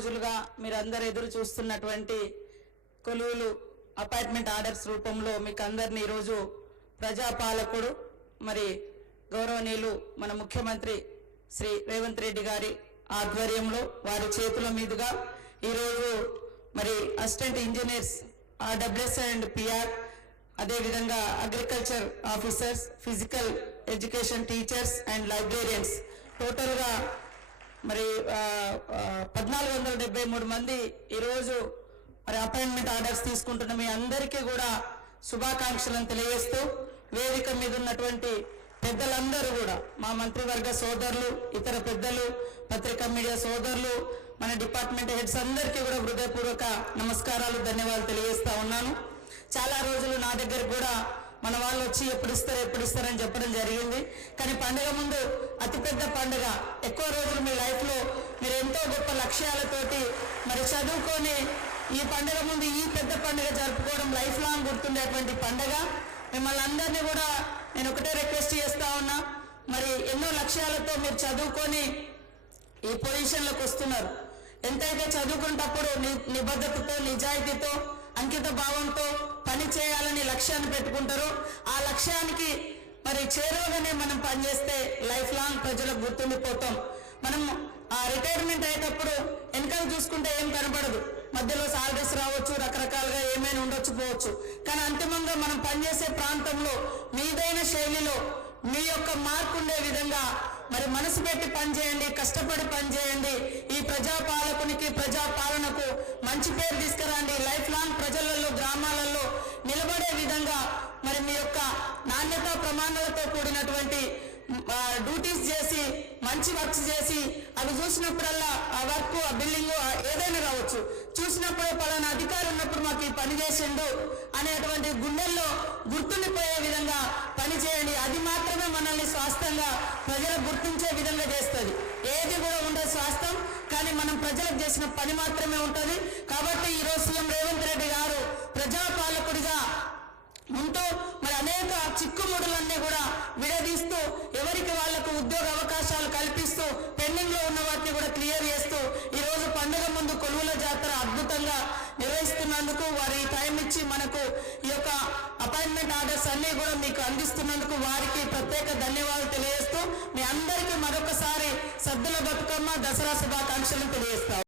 రోజులుగా మీరందరూ ఎదురు చూస్తున్నటువంటి కొలువులు అపాయింట్మెంట్ ఆర్డర్స్ రూపంలో మీకు అందరినీ ఈరోజు ప్రజాపాలకుడు మరి గౌరవనీయులు మన ముఖ్యమంత్రి శ్రీ రేవంత్ రెడ్డి గారి ఆధ్వర్యంలో వారి చేతుల మీదుగా ఈరోజు మరి assistant engineers RWS and PR అదేవిధంగా agriculture officers physical education teachers and librarians టోటల్గా మరి 1473 మంది ఈరోజు మరి అపాయింట్మెంట్ ఆర్డర్స్ తీసుకుంటున్న మీ అందరికీ కూడా శుభాకాంక్షలను తెలియజేస్తూ వేదిక మీద ఉన్నటువంటి పెద్దలందరూ కూడా మా మంత్రివర్గ సోదరులు ఇతర పెద్దలు పత్రికా మీడియా సోదరులు మన డిపార్ట్మెంట్ హెడ్స్ అందరికీ కూడా హృదయపూర్వక నమస్కారాలు ధన్యవాదాలు తెలియజేస్తా ఉన్నాను. చాలా రోజులు నా దగ్గర కూడా మన వాళ్ళు వచ్చి ఎప్పుడు ఇస్తారని చెప్పడం జరిగింది. కానీ పండుగ ముందు అతిపెద్ద పండుగ, ఎక్కువ రోజులు మీ లైఫ్లో మీరు ఎంతో గొప్ప లక్ష్యాలతోటి మరి చదువుకొని ఈ పండుగ ముందు ఈ పెద్ద పండుగ జరుపుకోవడం లైఫ్ లాంగ్ గుర్తుండేటువంటి పండుగ. మిమ్మల్ని అందరినీ కూడా నేను ఒకటే రిక్వెస్ట్ చేస్తా ఉన్నా, మరి ఎన్నో లక్ష్యాలతో మీరు చదువుకొని ఈ పొజిషన్లకు వస్తున్నారు. ఎంతైతే చదువుకునేటప్పుడు నిబద్ధతతో నిజాయితీతో అంకిత భావంతో పని చేయాలని లక్ష్యాన్ని పెట్టుకుంటారు. ఆ లక్ష్యానికి మరి చేరువగానే మనం పనిచేస్తే లైఫ్ లాంగ్ ప్రజలకు గుర్తుండిపోతాం. మనం ఆ రిటైర్మెంట్ అయ్యేటప్పుడు వెనకాల చూసుకుంటే ఏం కనపడదు, మధ్యలో సాలరీస్ రావచ్చు, రకరకాలుగా ఏమైనా ఉండొచ్చు పోవచ్చు. కానీ అంతిమంగా మనం పనిచేసే ప్రాంతంలో మీదైన శైలిలో మీ యొక్క మార్పు ఉండే విధంగా మరి మనసు పెట్టి పనిచేయండి, కష్టపడి పనిచేయండి. ఈ ప్రజాపాలకునికి ప్రజాపాలనకు మంచి పేరు తీసుకురండి. లైఫ్ లాంగ్ ప్రజలలో గ్రామాలలో నిలబడే విధంగా మరి మీ యొక్క నాణ్యత ప్రమాణాలతో కూడినటువంటి డ్యూటీస్ చేసి మంచి వర్క్స్ చేసి అవి చూసినప్పుడల్లా ఆ వర్క్ ఆ బిల్డింగ్ ఏదైనా కావచ్చు, చూసినప్పుడు పలానా అధికారి ఉన్నప్పుడు మాకు ఈ పని చేసిండు అనేటువంటి గుండెల్లో గుర్తుండిపోయే విధంగా పని చేయండి. అది మాత్రమే మనల్ని స్వాస్థ్యంగా ప్రజలకు గుర్తించే విధంగా చేస్తుంది. ఏది కూడా ఉండదు స్వాస్థ్యం, కానీ మనం ప్రజలకు చేసిన పని మాత్రమే ఉంటుంది. కాబట్టి ఈరోజు సీఎం రేవంత్ రెడ్డి గారు ప్రజాపాలకుడిగా ఉంటూ మరి అనేక చిక్కుముడులన్నీ కూడా విడదీస్తూ ఎవరికి వాళ్లకు ఉద్యోగ అవకాశాలు కల్పిస్తూ పెండింగ్ లో ఉన్న వాటిని కూడా క్లియర్ చేస్తూ ఈ రోజు పండుగ ముందు కొలువుల జాతర అద్భుతంగా నిర్వహిస్తున్నందుకు, వారి టైం ఇచ్చి మనకు ఈ యొక్క అపాయింట్మెంట్ ఆర్డర్స్ అన్ని కూడా మీకు అందిస్తున్నందుకు వారికి ప్రత్యేక ధన్యవాదాలు తెలియజేస్తూ మీ అందరికీ మరొకసారి సద్దుల బతుకమ్మ దసరా శుభాకాంక్షలు తెలియజేస్తాం.